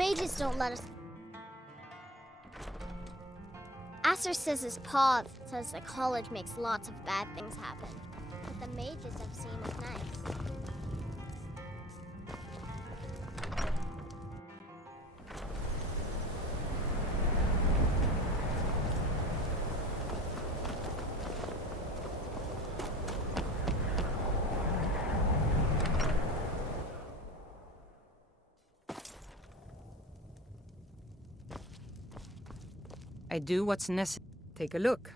mages don't let us. Asser says his pa says the college makes lots of bad things happen. But the mages I've seen is nice. I do what's necessary. Take a look.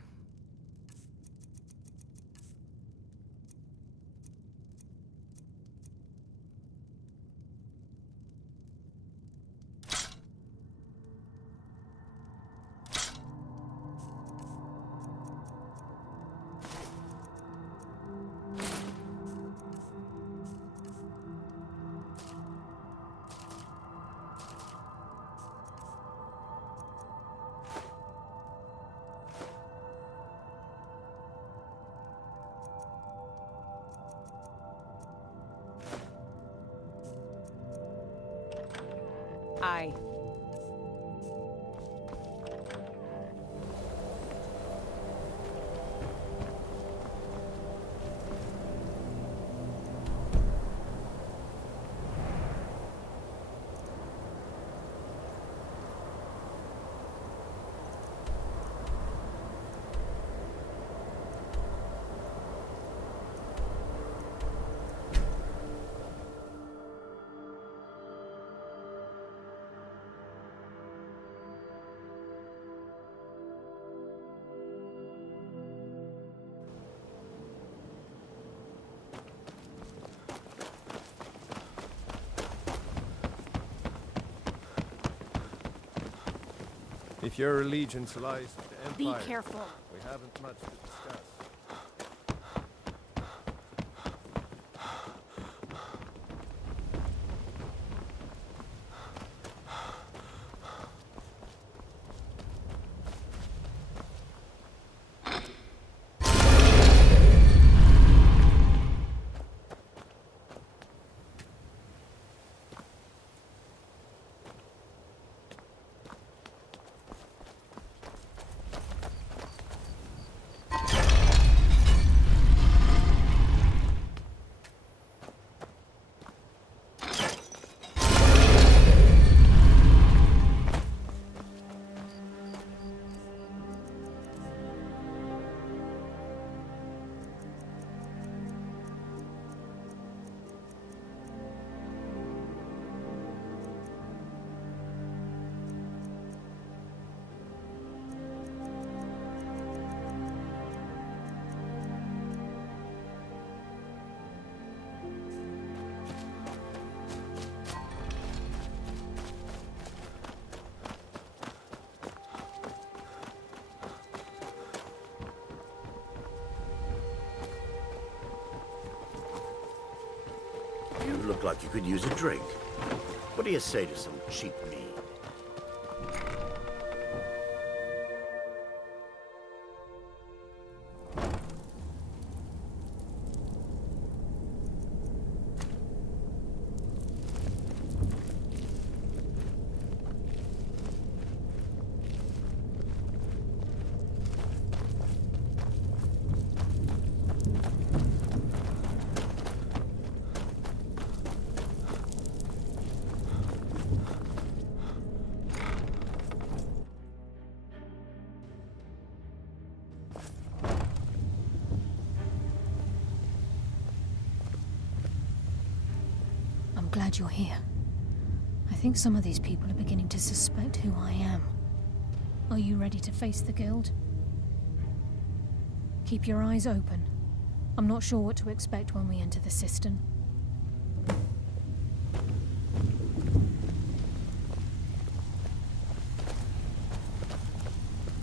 Aye. If your allegiance lies to the Empire, be careful. We haven't much to discuss. You look like you could use a drink. What do you say to some cheap mead? I'm glad you're here. I think some of these people are beginning to suspect who I am. Are you ready to face the Guild? Keep your eyes open. I'm not sure what to expect when we enter the cistern.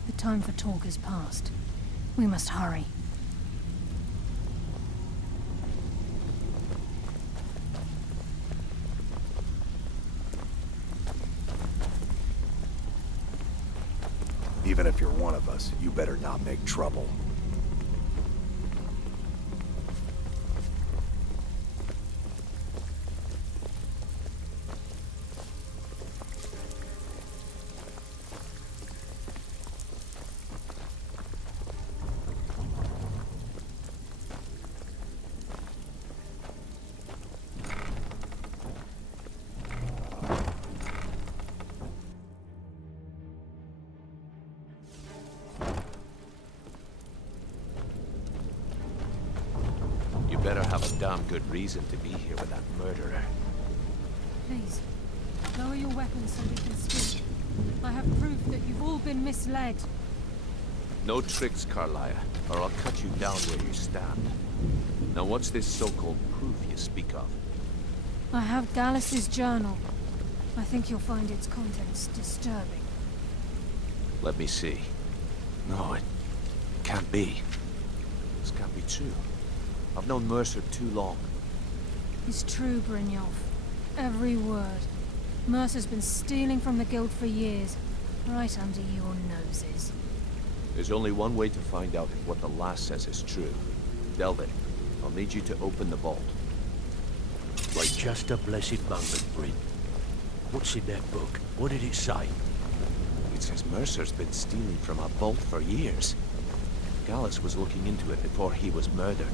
The time for talk has passed. We must hurry. Even if you're one of us, you better not make trouble. better have a damn good reason to be here with that murderer. Please, lower your weapons so we can speak. I have proof that you've all been misled. No tricks, Carlia, or I'll cut you down where you stand. Now what's this so-called proof you speak of? I have Gallus's journal. I think you'll find its contents disturbing. Let me see. No, it can't be. This can't be true. I've known Mercer too long. It's true, Brynjolf. Every word. Mercer's been stealing from the Guild for years, right under your noses. There's only one way to find out if what the lass says is true. Delvin, I'll need you to open the vault. Wait just a blessed moment, Bryn. What's in that book? What did it say? It says Mercer's been stealing from a vault for years. Gallus was looking into it before he was murdered.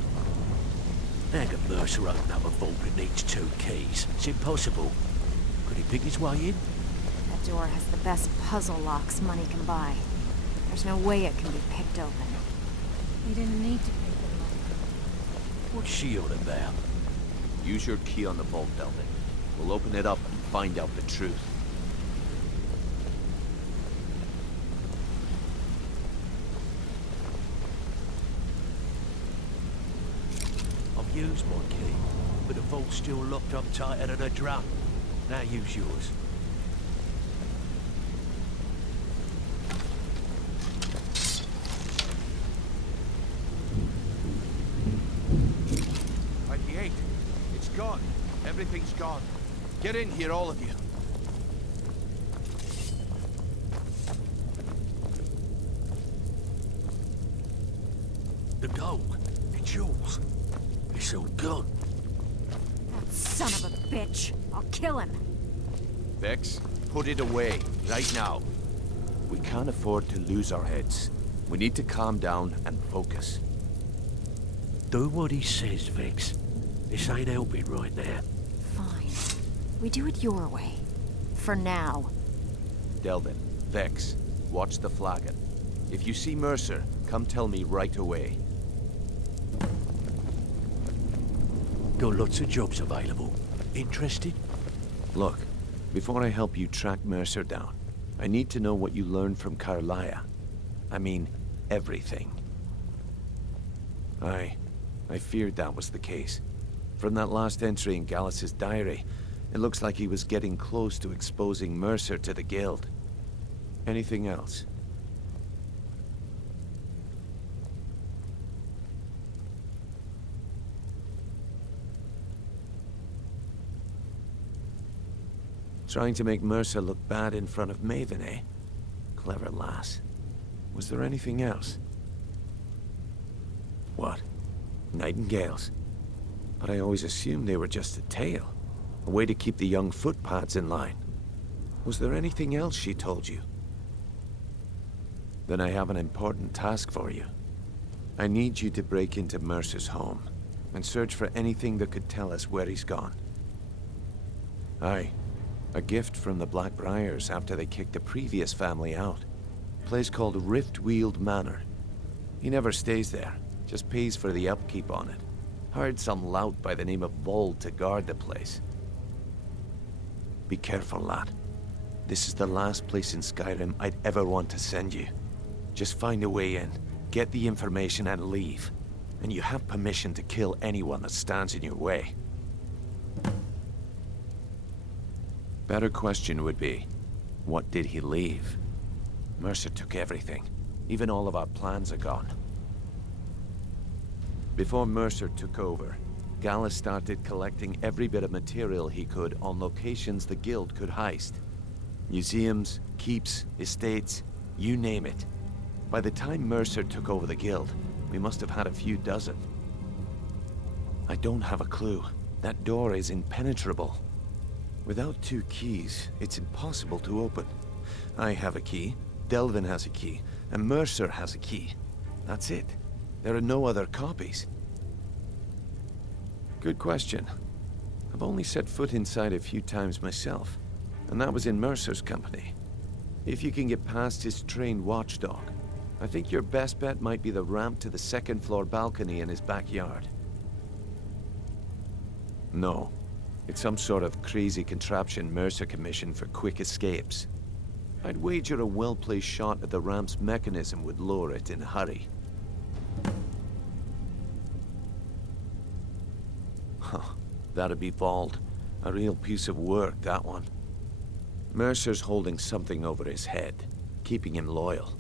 How can Mercer open up a vault that needs 2 keys? It's impossible. Could he pick his way in? That door has the best puzzle locks money can buy. There's no way it can be picked open. He didn't need to pick them up. What's she on about? Use your key on the vault, Delvin. We'll open it up and find out the truth. I've used my key, but the vault's still locked up tighter than a drum. Now use yours. It's gone. Everything's gone. Get in here, all of you. The gold. It's yours. It's all gone. That son of a bitch. I'll kill him. Vex, put it away, right now. We can't afford to lose our heads. We need to calm down and focus. Do what he says, Vex. This ain't helping right now. Fine. We do it your way. For now. Delvin, Vex, watch the flagon. If you see Mercer, come tell me right away. Got lots of jobs available. Interested? Look, before I help you track Mercer down, I need to know what you learned from Carlia. I mean, everything. I feared that was the case. From that last entry in Gallus's diary, it looks like he was getting close to exposing Mercer to the Guild. Anything else? Trying to make Mercer look bad in front of Maven, eh? Clever lass. Was there anything else? What? Nightingales? But I always assumed they were just a tale. A way to keep the young footpads in line. Was there anything else she told you? Then I have an important task for you. I need you to break into Mercer's home and search for anything that could tell us where he's gone. Aye. A gift from the Blackbriars after they kicked the previous family out. A place called Riftweald Manor. He never stays there, just pays for the upkeep on it. Hired some lout by the name of Vold to guard the place. Be careful, lad. This is the last place in Skyrim I'd ever want to send you. Just find a way in, get the information and leave. And you have permission to kill anyone that stands in your way. Better question would be, what did he leave? Mercer took everything. Even all of our plans are gone. Before Mercer took over, Gallus started collecting every bit of material he could on locations the Guild could heist. Museums, keeps, estates, you name it. By the time Mercer took over the Guild, we must have had a few dozen. I don't have a clue. That door is impenetrable. Without 2 keys, it's impossible to open. I have a key, Delvin has a key, and Mercer has a key. That's it. There are no other copies. Good question. I've only set foot inside a few times myself, and that was in Mercer's company. If you can get past his trained watchdog, I think your best bet might be the ramp to the 2nd floor balcony in his backyard. No. It's some sort of crazy contraption Mercer commissioned for quick escapes. I'd wager a well-placed shot at the ramp's mechanism would lower it in a hurry. Huh. That'd be Vault. A real piece of work, that one. Mercer's holding something over his head, keeping him loyal.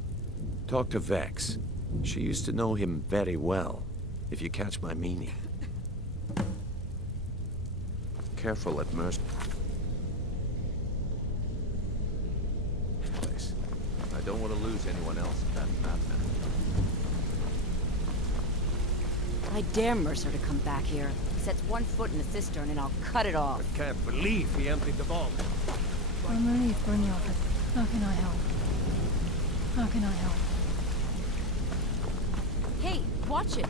Talk to Vex. She used to know him very well, if you catch my meaning. Careful at Mercer. Place. I don't want to lose anyone else in that madman. I dare Mercer to come back here. He sets one foot in the cistern and I'll cut it off. I can't believe he emptied the vault. I'm relieved, Brynjolf, but how can I help? How can I help? Hey, watch it!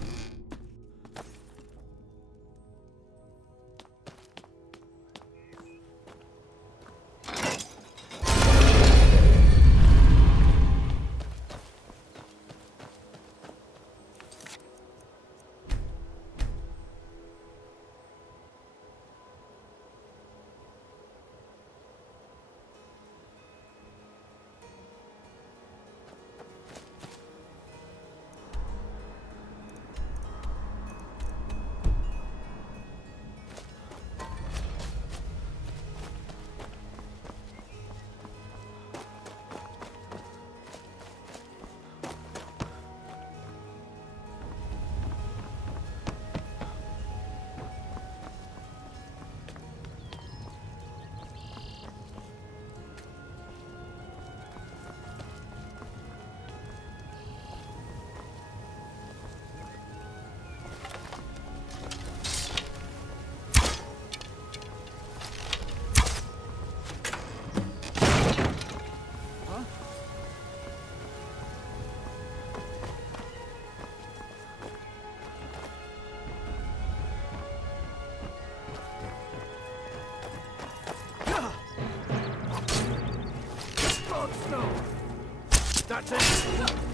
That's it?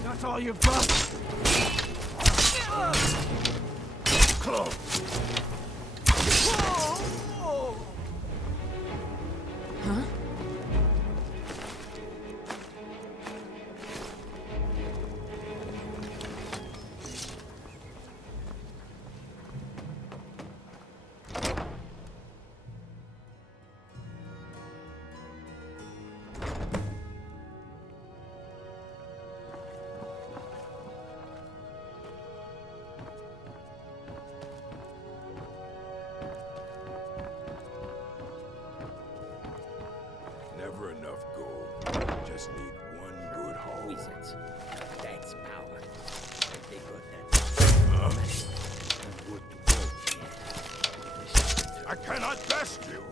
That's all you've got? Close. Huh? Never enough gold. Just need one good haul. Wizards. That's power. They got that. I'm good to go. I cannot best you!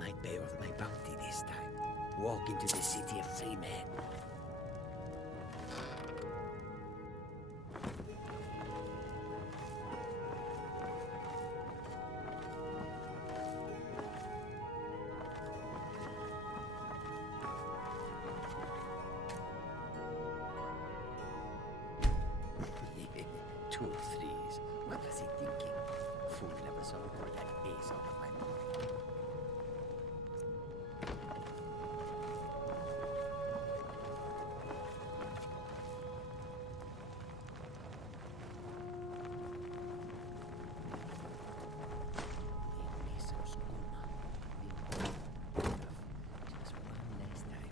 Might pay off my bounty this time. Walk into the city of free men. Two threes. What was he thinking? Fool never saw more that ace out of my mouth. Give me some skooma. Just one last time.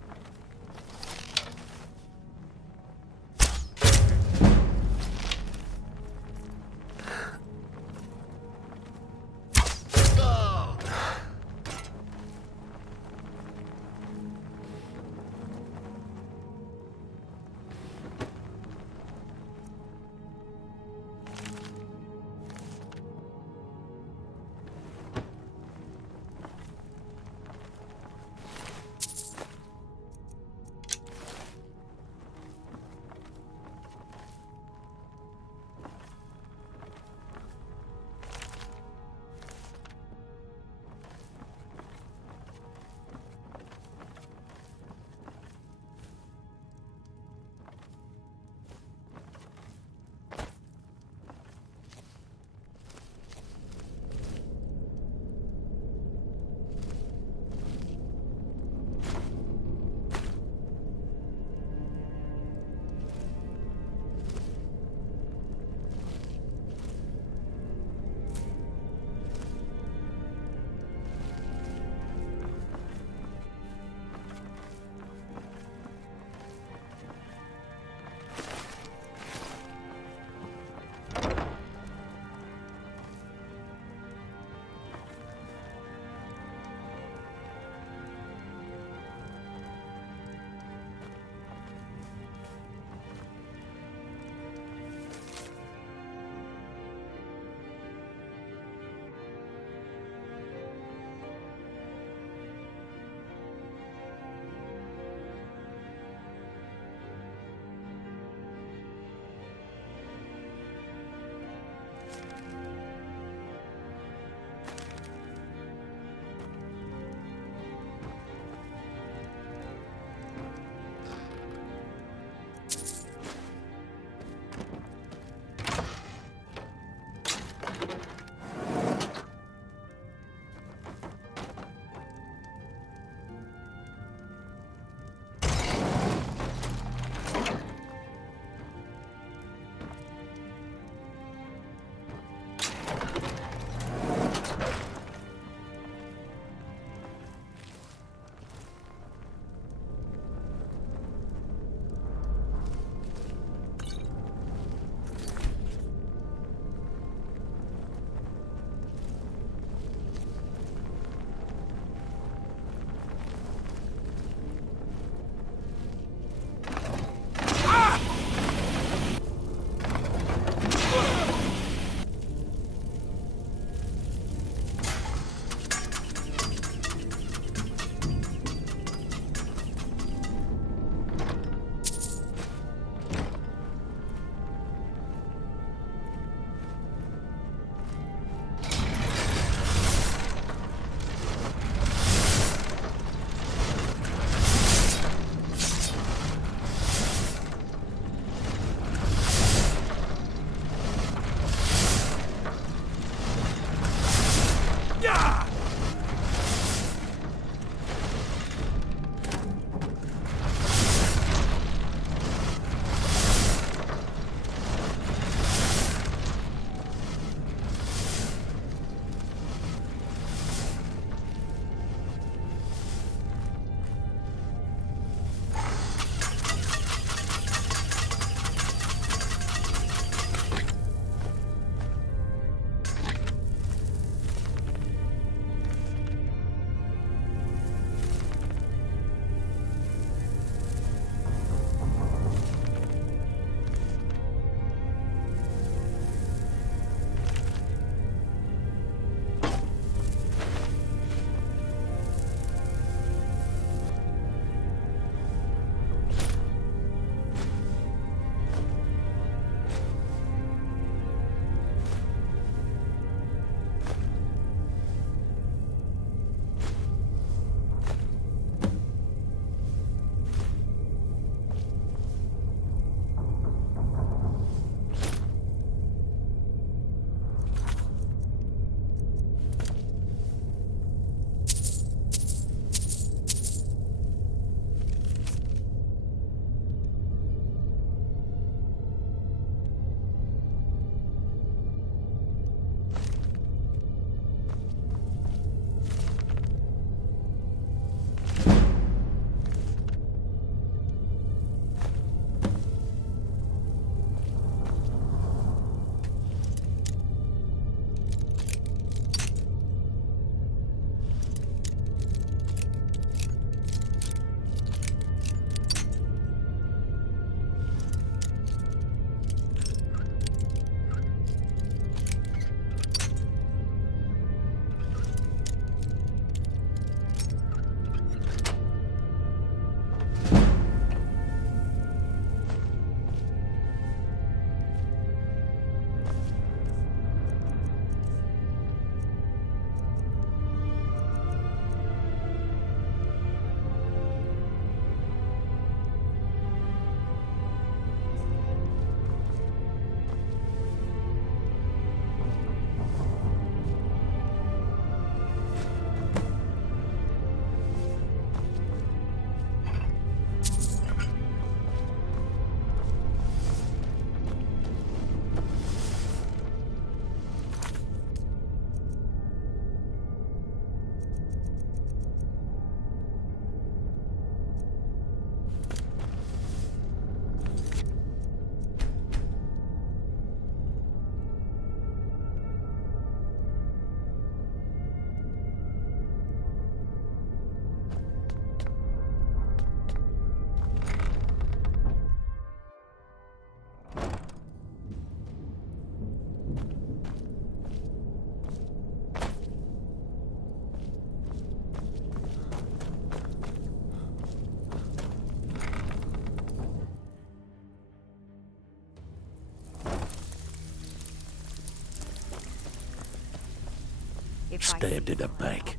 Stabbed in the back.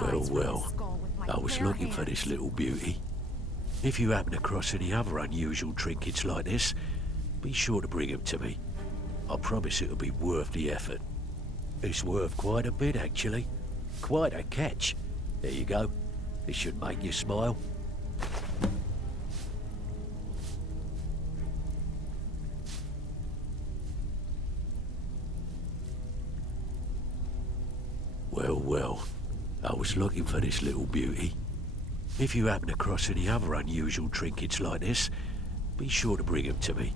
Well, well. I was looking for this little beauty. If you happen across any other unusual trinkets like this, be sure to bring them to me. I promise it'll be worth the effort. It's worth quite a bit, actually. Quite a catch. There you go. This should make you smile. Well, well. I was looking for this little beauty. If you happen across any other unusual trinkets like this, be sure to bring them to me.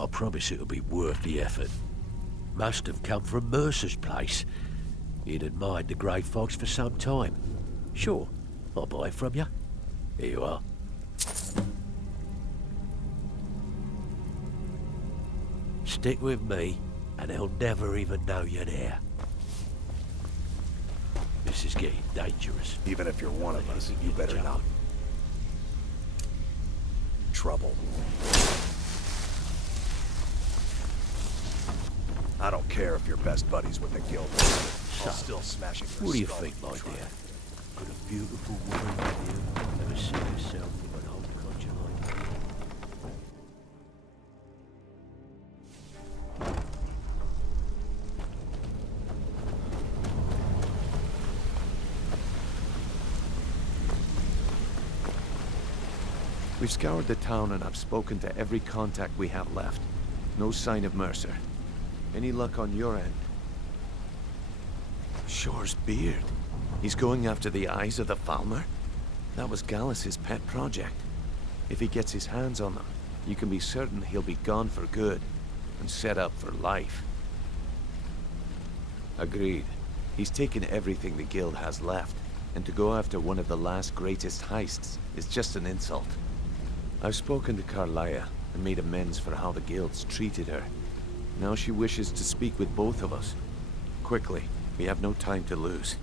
I promise it'll be worth the effort. Must have come from Mercer's place. He'd admired the grey fox for some time. Sure, I'll buy it from you. Here you are. Stick with me, and they'll never even know you're there. This is getting dangerous. Even if you're one of us, you better not. Trouble. I don't care if you're best buddies with the guild. I'll still smash it. What do you think, my dear? Could a beautiful woman like you ever see herself with an old codger like me? We've scoured the town and I've spoken to every contact we have left. No sign of Mercer. Any luck on your end? Shore's beard. He's going after the eyes of the Falmer? That was Gallus's pet project. If he gets his hands on them, you can be certain he'll be gone for good and set up for life. Agreed. He's taken everything the guild has left, and to go after one of the last greatest heists is just an insult. I've spoken to Carlia and made amends for how the guild's treated her. Now she wishes to speak with both of us. Quickly, we have no time to lose.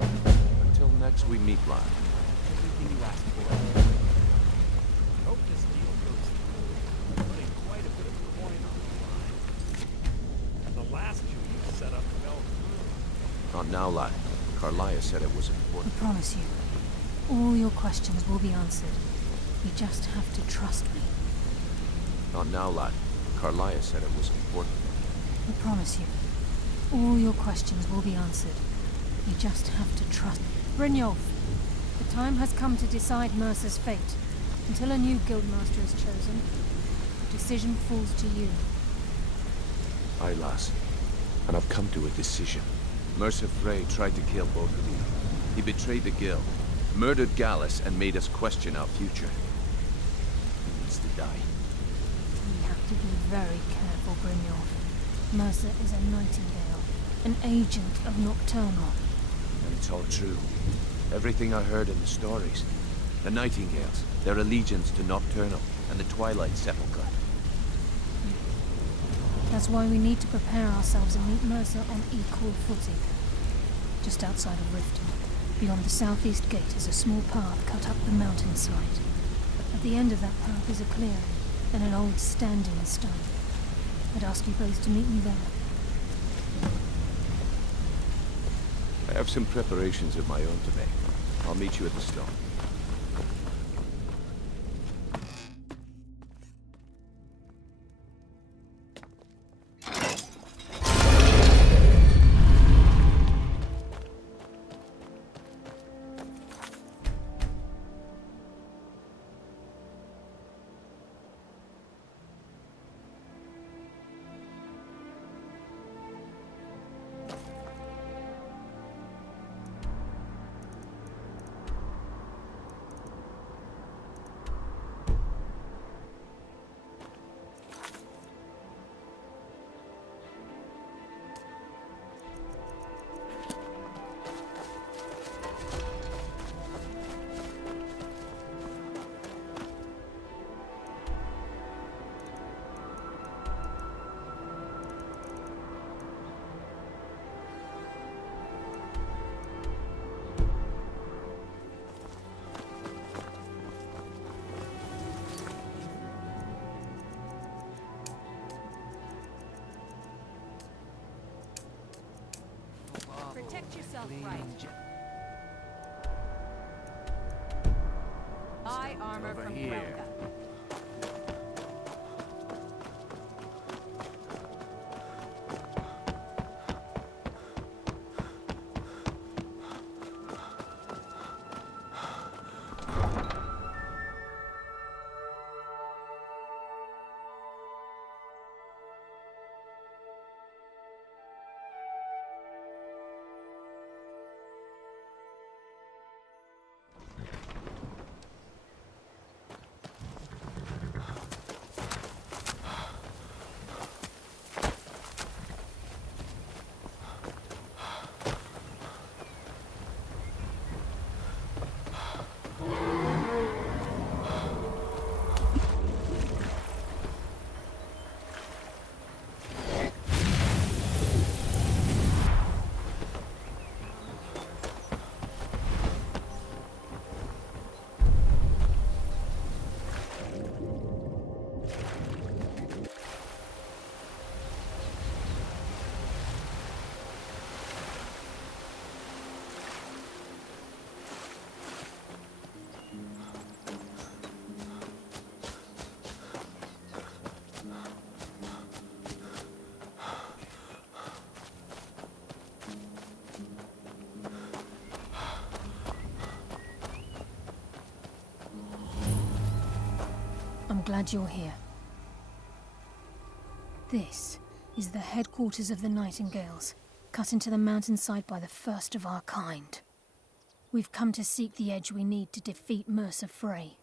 Until next we meet, lad. Everything you asked for. Hope this deal goes through. Putting quite a bit of coin on the line. The last two you set up fell through. Not now, lad. Carlia said it was important. I promise you, all your questions will be answered. You just have to trust me. Not now, lad. Carlia said it was important. I promise you, all your questions will be answered. You just have to trust. Brynjolf, the time has come to decide Mercer's fate. Until a new guildmaster is chosen, the decision falls to you. Aye, lass. And I've come to a decision. Mercer Frey tried to kill both of you. He betrayed the guild, murdered Gallus, and made us question our future. He needs to die. We have to be very careful, Brynjolf. Mercer is a Nightingale, an agent of Nocturnal. And it's all true. Everything I heard in the stories. The Nightingales, their allegiance to Nocturnal, and the Twilight Sepulchre. That's why we need to prepare ourselves and meet Mercer on equal footing. Just outside of Riften, beyond the southeast gate, is a small path cut up the mountainside. At the end of that path is a clearing, and an old standing stone. I'd ask you both to meet me there. I have some preparations of my own to make. I'll meet you at the stone. Get yourself right. Eye armor from Relka. I'm glad you're here. This is the headquarters of the Nightingales, cut into the mountainside by the first of our kind. We've come to seek the edge we need to defeat Mercer Frey.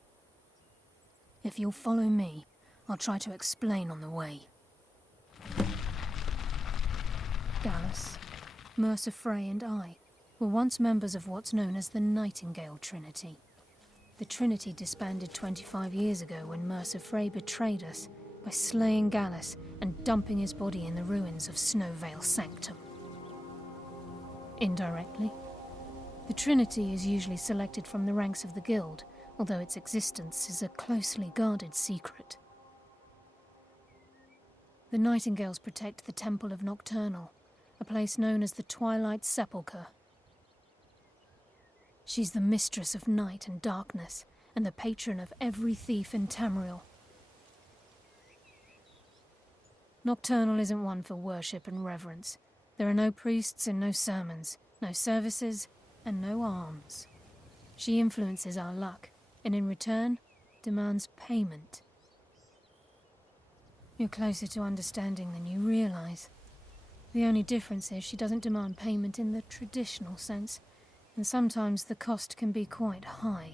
If you'll follow me, I'll try to explain on the way. Gallus, Mercer Frey and I were once members of what's known as the Nightingale Trinity. The Trinity disbanded 25 years ago when Mercer Frey betrayed us by slaying Gallus and dumping his body in the ruins of Snowvale Sanctum. Indirectly, the Trinity is usually selected from the ranks of the Guild, although its existence is a closely guarded secret. The Nightingales protect the Temple of Nocturnal, a place known as the Twilight Sepulchre. She's the mistress of night and darkness, and the patron of every thief in Tamriel. Nocturnal isn't one for worship and reverence. There are no priests and no sermons, no services, and no alms. She influences our luck, and in return, demands payment. You're closer to understanding than you realize. The only difference is she doesn't demand payment in the traditional sense, and sometimes the cost can be quite high.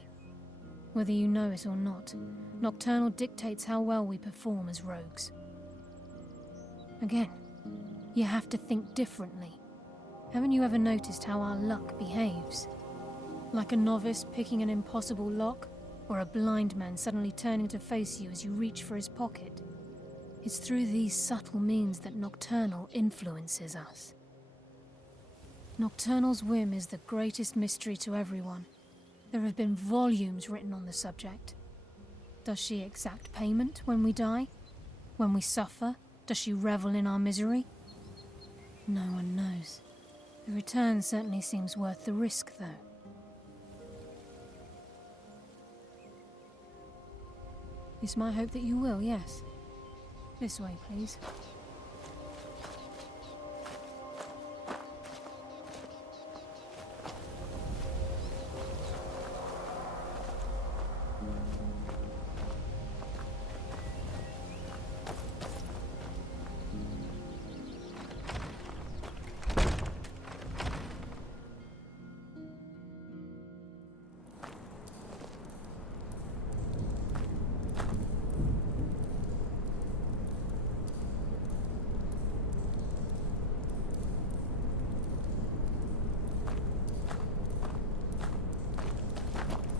Whether you know it or not, Nocturnal dictates how well we perform as rogues. Again, you have to think differently. Haven't you ever noticed how our luck behaves? Like a novice picking an impossible lock, or a blind man suddenly turning to face you as you reach for his pocket. It's through these subtle means that Nocturnal influences us. Nocturnal's whim is the greatest mystery to everyone. There have been volumes written on the subject. Does she exact payment when we die? When we suffer? Does she revel in our misery? No one knows. The return certainly seems worth the risk, though. It's my hope that you will, yes. This way, please.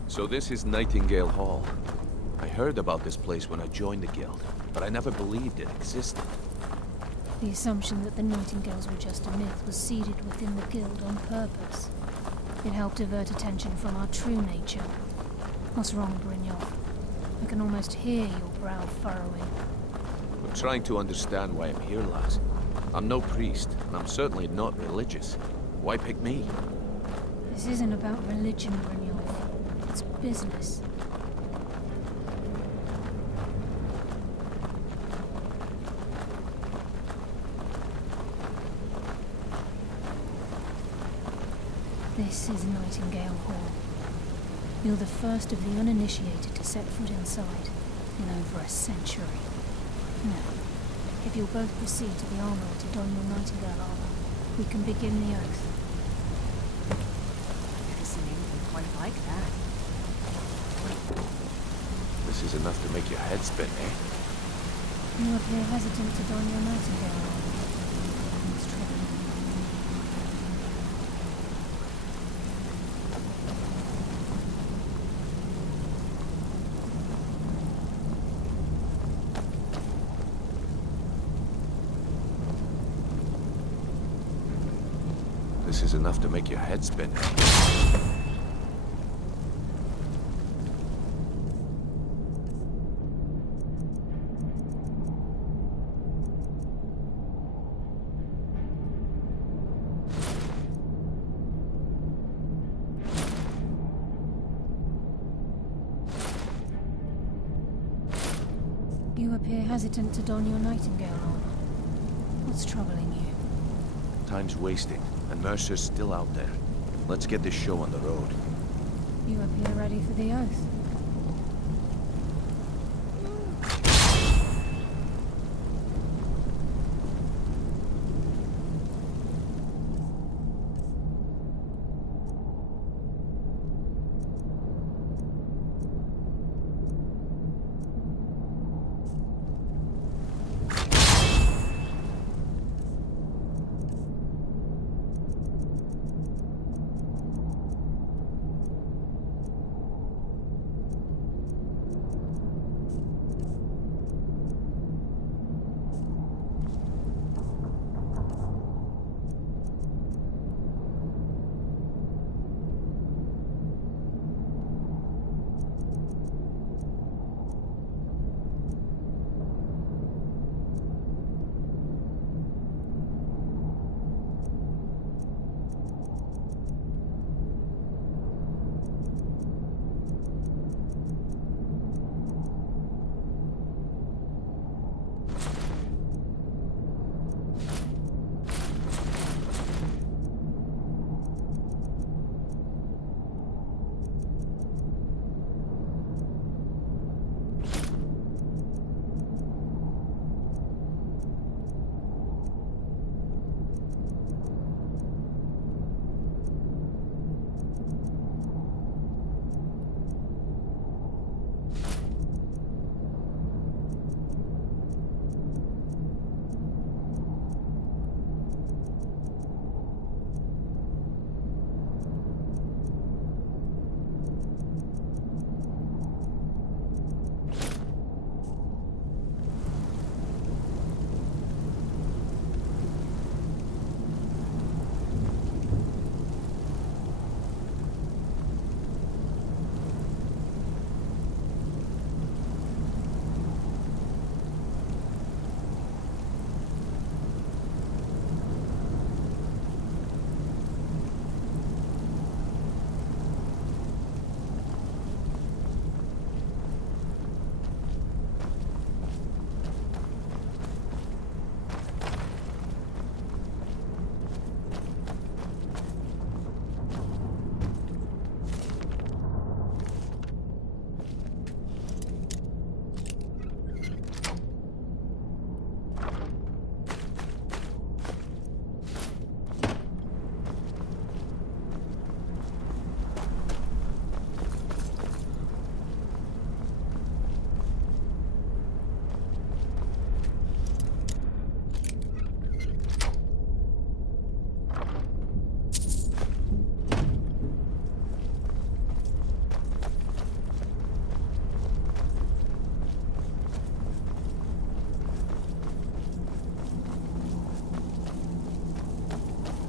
So this is Nightingale Hall. I heard about this place when I joined the guild, but I never believed it existed. The assumption that the Nightingales were just a myth was seeded within the guild on purpose. It helped divert attention from our true nature. What's wrong, Brynjolf? I can almost hear your brow furrowing. I'm trying to understand why I'm here, lass. I'm no priest, and I'm certainly not religious. Why pick me? This isn't about religion, Brynjolf. It's business. This is Nightingale Hall. You're the first of the uninitiated to set foot inside in over a century. Now, if you'll both proceed to the armory to don your Nightingale armor, we can begin the oath. I've never seen anything quite like that. This is enough to make your head spin, eh? You appear hesitant to don your Nightingale armor. What's troubling you? This is enough to make your head spin. You appear hesitant to don your Nightingale armor. What's troubling you? Time's wasting, and Mercer's still out there. Let's get this show on the road. You appear ready for the oath.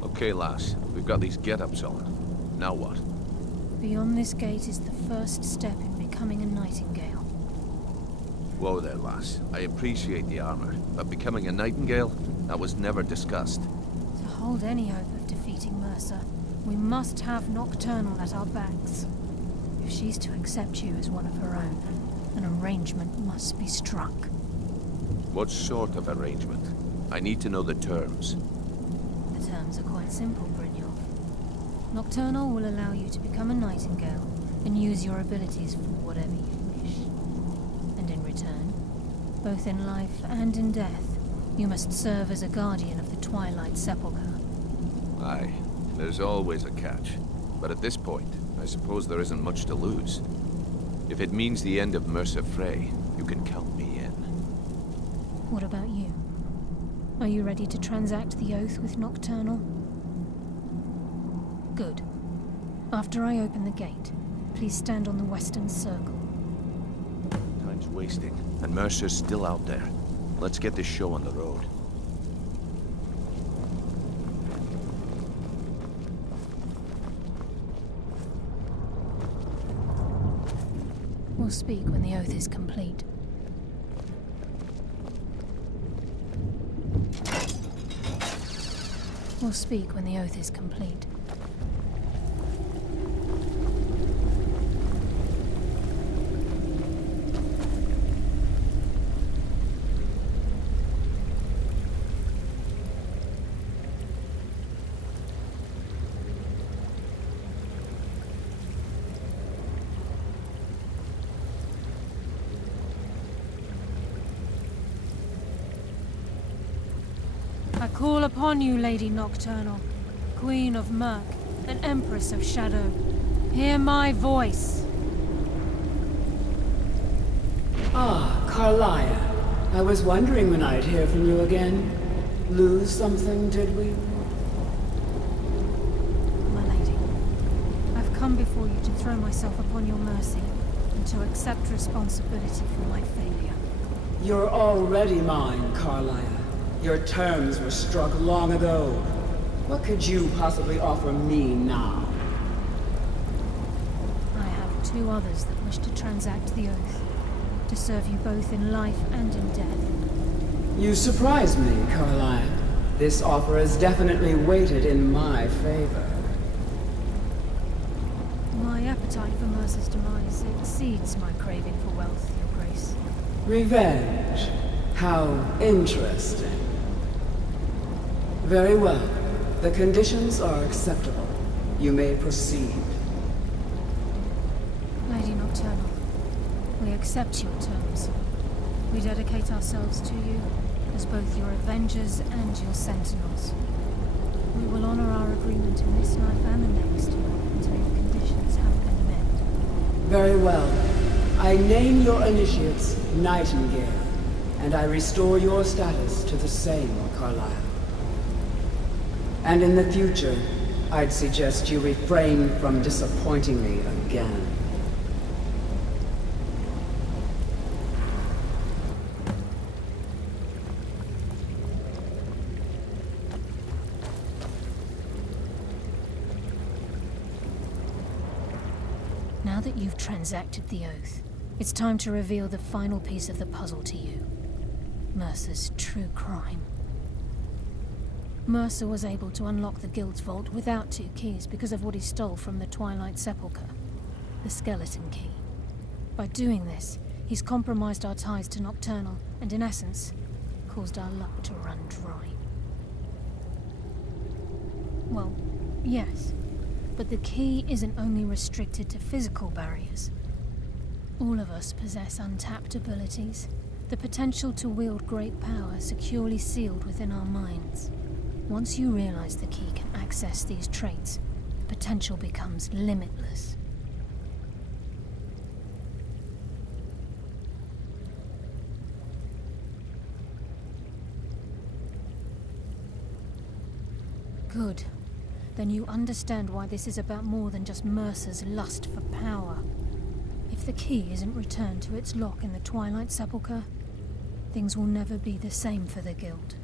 Okay, lass. We've got these get-ups on. Now what? Beyond this gate is the first step in becoming a Nightingale. Whoa there, lass. I appreciate the armor, but becoming a Nightingale? That was never discussed. To hold any hope of defeat defeating Mercer. We must have Nocturnal at our backs. If she's to accept you as one of her own, an arrangement must be struck. What sort of arrangement? I need to know the terms. The terms are quite simple, Brynjolf. Nocturnal will allow you to become a Nightingale and use your abilities for whatever you wish. And in return, both in life and in death, you must serve as a guardian of the Twilight Sepulchre. Aye, there's always a catch. But at this point, I suppose there isn't much to lose. If it means the end of Mercer Frey, you can count me in. What about you? Are you ready to transact the oath with Nocturnal? Good. After I open the gate, please stand on the western circle. Time's wasting, and Mercer's still out there. Let's get this show on the road. We'll speak when the oath is complete. We'll speak when the oath is complete. I call upon you, Lady Nocturnal, Queen of Murk, and Empress of Shadow. Hear my voice. Ah, Carlia. I was wondering when I'd hear from you again. Lose something, did we? My lady, I've come before you to throw myself upon your mercy and to accept responsibility for my failure. You're already mine, Carlia. Your terms were struck long ago. What could you possibly offer me now? I have two others that wish to transact the oath, to serve you both in life and in death. You surprise me, Carlia. This offer is definitely weighted in my favor. My appetite for Mercer's demise exceeds my craving for wealth, Your Grace. Revenge. How interesting. Very well. The conditions are acceptable. You may proceed. Lady Nocturnal, we accept your terms. We dedicate ourselves to you as both your avengers and your sentinels. We will honor our agreement in this life and the next until your conditions have been met. Very well. I name your initiates Nightingale, and I restore your status to the same, Carlisle. And in the future, I'd suggest you refrain from disappointing me again. Now that you've transacted the oath, it's time to reveal the final piece of the puzzle to you. Mercer's true crime. Mercer was able to unlock the Guild's vault without two keys because of what he stole from the Twilight Sepulchre, the skeleton key. By doing this, he's compromised our ties to Nocturnal and, in essence, caused our luck to run dry. Well, yes, but the key isn't only restricted to physical barriers. All of us possess untapped abilities, the potential to wield great power securely sealed within our minds. Once you realize the key can access these traits, potential becomes limitless. Good. Then you understand why this is about more than just Mercer's lust for power. If the key isn't returned to its lock in the Twilight Sepulchre, things will never be the same for the Guild.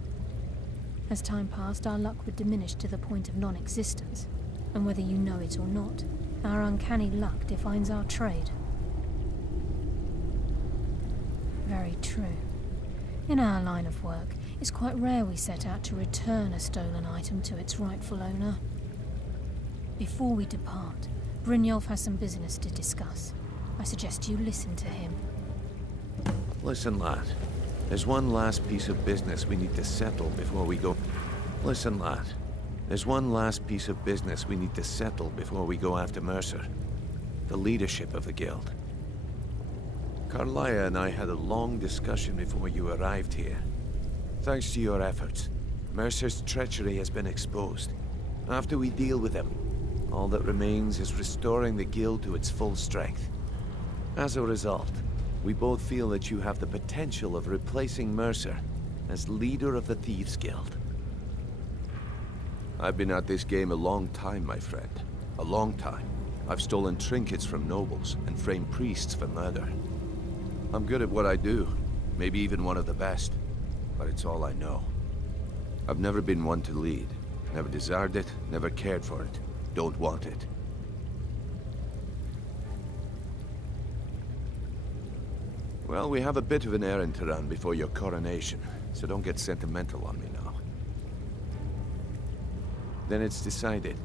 As time passed, our luck would diminish to the point of non-existence, and whether you know it or not, our uncanny luck defines our trade. Very true. In our line of work, it's quite rare we set out to return a stolen item to its rightful owner. Before we depart, Brynjolf has some business to discuss. I suggest you listen to him. Listen, lad. There's one last piece of business we need to settle before we go... Listen, lad. There's one last piece of business we need to settle before we go after Mercer. The leadership of the guild. Carlia and I had a long discussion before you arrived here. Thanks to your efforts, Mercer's treachery has been exposed. After we deal with him, all that remains is restoring the guild to its full strength. As a result, we both feel that you have the potential of replacing Mercer as leader of the Thieves' Guild. I've been at this game a long time, my friend. A long time. I've stolen trinkets from nobles and framed priests for murder. I'm good at what I do, maybe even one of the best, but it's all I know. I've never been one to lead. Never desired it, never cared for it. Don't want it. Well, we have a bit of an errand to run before your coronation, so don't get sentimental on me now. Then it's decided.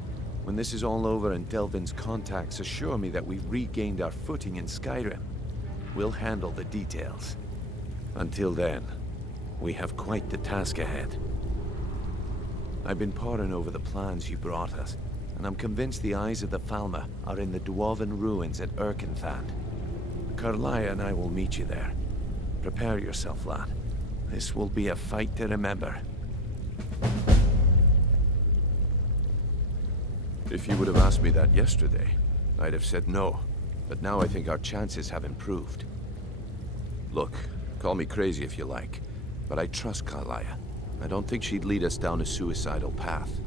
When this is all over and Delvin's contacts assure me that we've regained our footing in Skyrim, we'll handle the details. Until then, we have quite the task ahead. I've been poring over the plans you brought us, and I'm convinced the eyes of the Falmer are in the Dwarven ruins at Erkenthand. Carlia and I will meet you there. Prepare yourself, lad. This will be a fight to remember. If you would have asked me that yesterday, I'd have said no. But now I think our chances have improved. Look, call me crazy if you like, but I trust Carlia. I don't think she'd lead us down a suicidal path.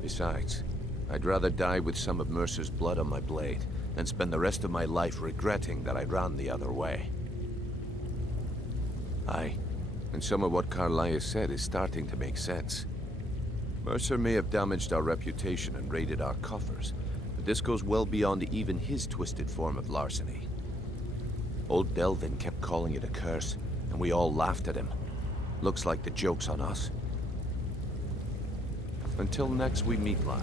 Besides, I'd rather die with some of Mercer's blood on my blade than spend the rest of my life regretting that I ran the other way. Aye, and some of what Carlia said is starting to make sense. Mercer may have damaged our reputation and raided our coffers, but this goes well beyond even his twisted form of larceny. Old Delvin kept calling it a curse, and we all laughed at him. Looks like the joke's on us. Until next we meet, lad.